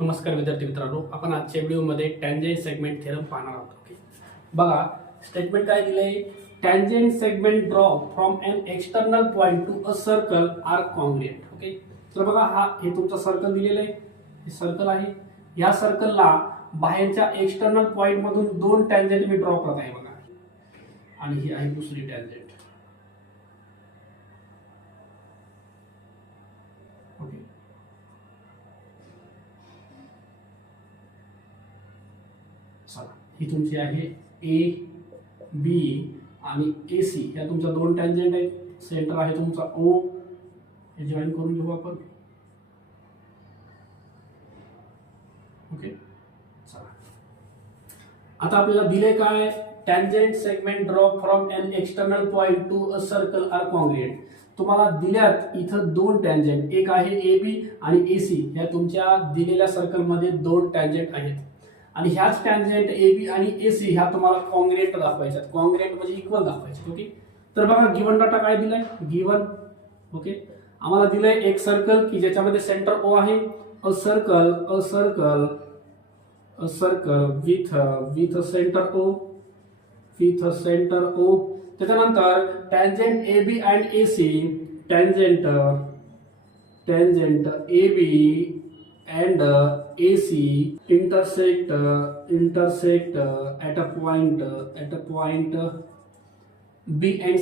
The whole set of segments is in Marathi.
नमस्कार विद्यार्थी मित्रांनो, आपण आजच्या व्हिडिओमध्ये टँजेंट सेगमेंट थेरम पाहणार आहोत. ओके, बघा स्टेटमेंट काय दिलंय. Tangent segment draw from an external point to a circle are congruent. Okay, तर बघा हे तुमचं सर्कल दिलेलं आहे. हे सर्कल आहे. या सर्कलला बाहेरच्या एक्सटर्नल पॉइंट मधून दोन टँजेंट मी ड्रॉ करत आहे बघा, आणि ही आहे दुसरी टँजेंट. ओके, चला ही तुमची आहे ए बी आणि ए सी, या तुमच्या दोन टँजेंट आहेत. सेंटर आहे तुमचा ओ, हे जॉईन करून घेऊ आपण. ओके, चला आता आपल्याला दिले काय. Tangent segment draw from an external point to a circle are congruent. तुम्हाला दिल्यात इथं दोन टँजेंट, एक आहे ए बी आणि ए सी, या तुमच्या दिलेल्या सर्कलमध्ये दोन टँजेंट आहेत. आणि ह्याच टँजेंट ए बी आणि ए सी ह्या तुम्हाला कॉन्ग्रुएंट दाखवायच्यात. कॉन्ग्रुएंट म्हणजे इक्वल दाखवायचे. ओके, तर बघा गिवन डाटा काय दिलाय. गिवन ओके, आम्हाला दिलंय एक सर्कल की ज्याच्यामध्ये सेंटर ओ आहे. A circle with centre O. त्याच्यानंतर tangent A B and A C, tangent A B and AC intersect at a point B and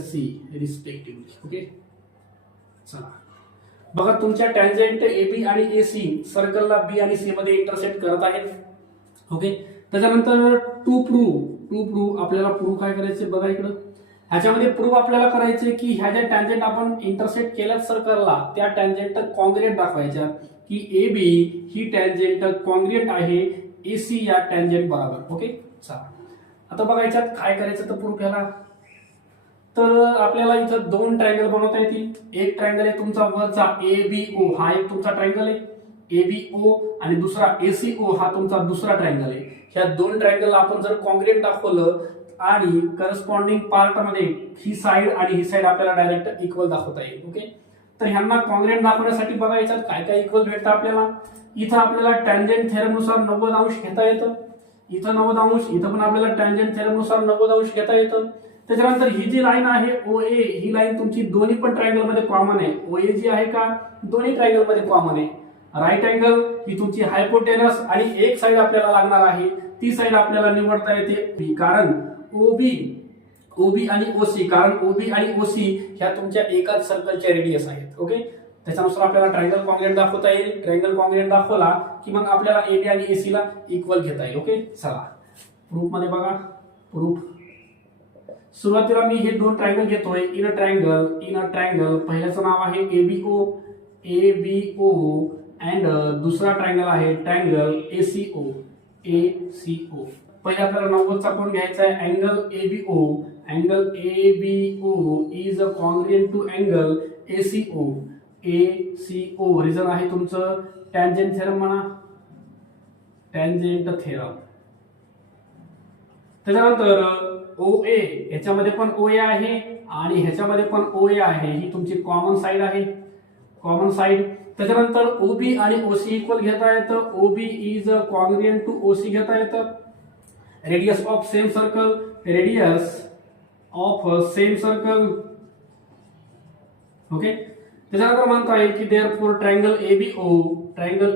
C respectively. Okay, चला बघा तुमच्या टँजेंट AB आणि AC सर्कलला B आणि C मध्ये इंटरसेक्ट करत आहेत. ओके, त्याच्यानंतर टू प्रूव्ह आपल्याला प्रूव्ह काय करायचे बघा इकडं. ह्याच्यामध्ये प्रूव्ह आपल्याला करायचे की ह्या ज्या टँजेंट आपण इंटरसेक्ट केल्यात सर्कलला, त्या टँजेंट कॉन्ग्रुएंट दाखवायच्या की A B he tangent congruent आहे ए सी या टँजेंट बरोबर. ओके, चला आता बघा याच्यात काय करायचं तर प्रूव्ह केला. तर आपल्याला इथं दोन ट्रायंगल बनवता येतील. एक ट्रायंगल आहे तुमचा वरचा ए बी ओ, हा एक तुमचा ट्रायंगल आहे ए बी ओ, आणि दुसरा ए सी ओ हा तुमचा दुसरा ट्रायंगल आहे. ह्या दोन ट्रायंगलला आपण जर कॉन्ग्रुएंट दाखवलं आणि करस्पॉन्डिंग पार्ट मध्ये ही साइड आणि ही साइड आपल्याला डायरेक्ट इक्वल दाखवता येईल. ओके, तर ह्यांना कॉन्ग्रुएंट दाखवण्यासाठी बघा याच्यात काय काय इक्वल भेटतं आपल्याला. इथं आपल्याला टँजेंट थेरम नुसार 90 अंश घेता येतं. इथं 90 अंश, इथं पण आपल्याला टँजेंट थेरम नुसार 90 अंश घेता येतं. त्याच्यानंतर ही जी लाईन आहे ओ ए, ही लाईन तुमची दोन्ही पण ट्रायंगल मध्ये कॉमन आहे. ओ ए जी आहे का दोन्ही ट्रायंगल मध्ये कॉमन आहे. राईट अँगल ही तुमची हायपोटेनस, आणि एक साइड आपल्याला लागणार आहे, ती साइड आपल्याला निवडता येते कारण ओबी आणि ओसी, कारण ओबी आणि ओसी ह्या तुमच्या एकाच सर्कलच्या रेडियस आहेत. ओके, त्याच्यानुसार आपल्याला ट्रायंगल कॉन्ग्रुएंट दाखवता येईल. ट्रायंगल कॉन्ग्रुएंट दाखवला की मग आपल्याला एबी आणि एसी ला इक्वल घेता येईल. ओके, चला प्रूफ मध्ये बघा. प्रूफ सुरुवातीला मी हे दोन ट्रायंगल घेतोय. इन अ ट्रायंगल पहिल्याचं नाव आहे एबीओ अँड दुसरा ट्रायंगल आहे ट्रायंगल एसीओ. पहिले आपल्याला 90 चा कोण घ्यायचा आहे. Angle ABO is a congruent to angle ACO. Reason आहे तुमचं टँजेंट थेरम म्हणा, टँजेंट थेरम. त्याच्यानंतर OA, ह्याच्यामध्ये पण OA आहे आणि ह्याच्यामध्ये पण OA आहे. ही तुमची कॉमन साइड आहे, कॉमन साइड. त्याच्यानंतर OB आणि OC इक्वल घेता येतं. OB is a congruent to OC घेता येतं. Radius of same circle. Okay, त्याच्यानंतर म्हणता येईल की देअरफॉर ट्रायंगल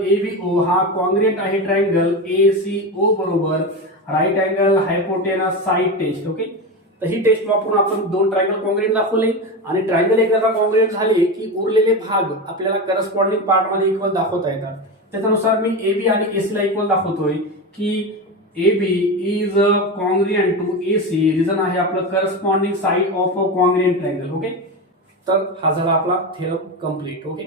एबीओ हा कॉन्ग्रुएंट आहे ट्रायंगल एसीओ बरोबर. Right angle hypotenuse side test. Okay, तर ही टेस्ट वापरून आपण दोन ट्रायंगल कॉन्ग्रुएंट दाखवले, आणि ट्रायंगल एकदा कॉन्ग्रुएंट झाले की उरलेले भाग आपल्याला करस्पॉन्डिंग पार्ट मध्ये इक्वल दाखवता येतात. त्याच्यानुसार मी एबी आणि एसी ला इक्वल दाखवतोय की AB is congruent to AC. Reason आहे आपलं corresponding side of a congruent triangle. Okay, तर हा झाला आपला थेरम कंप्लीट. ओके.